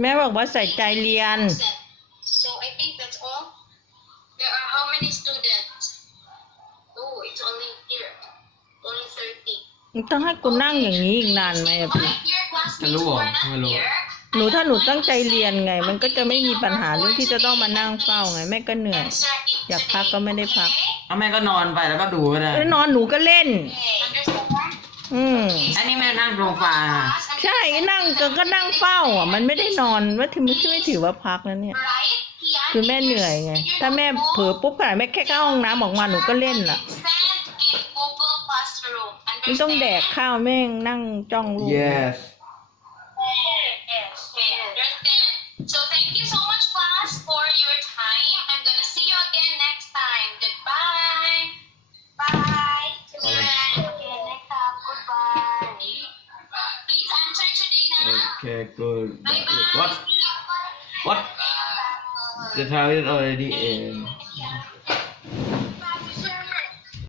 แม่บอกว่าใส่ใจเรียน So I think that's all. There are how many students? Oh, it's only here. Only 30. ต้องให้กูนั่งอย่างนี้อีกนานไหมอะพี่ All your classmates Hello, who are ah. not Hello. here. หนูถ้าหนูตั้งใจเรียนไง มันก็จะไม่มีปัญหาเรื่องที่จะต้องมานั่งเฝ้าไง แม่ก็เหนื่อย And starting อยากพักก็ไม่ได้พัก today. เอาแม่ก็นอนไปแล้วก็ดูก็ได้ แล้วนอนหนูก็เล่น Okay. Understand? อืมอันนี้แม่นั่งโซฟา Class, ใช่นั่งก็ก็นั่งเฝ้าอะ มันไม่ได้นอนว่าถือไม่ไม่ถือว่าพักนะเนี่ย Right? Here, คือแม่เหนื่อยไง ถ้าแม่เผลอปุ๊บขนาดแม่แค่เข้าห้องน้ำออกมาหนูก็เล่นละ Send in Google Classroom. ไม่ต้องแดก Understand? ข้าวแม่งนั่งจ้องลูก yes Yes, kan gå What? What? Det tager lidt og øh, lige... Øh,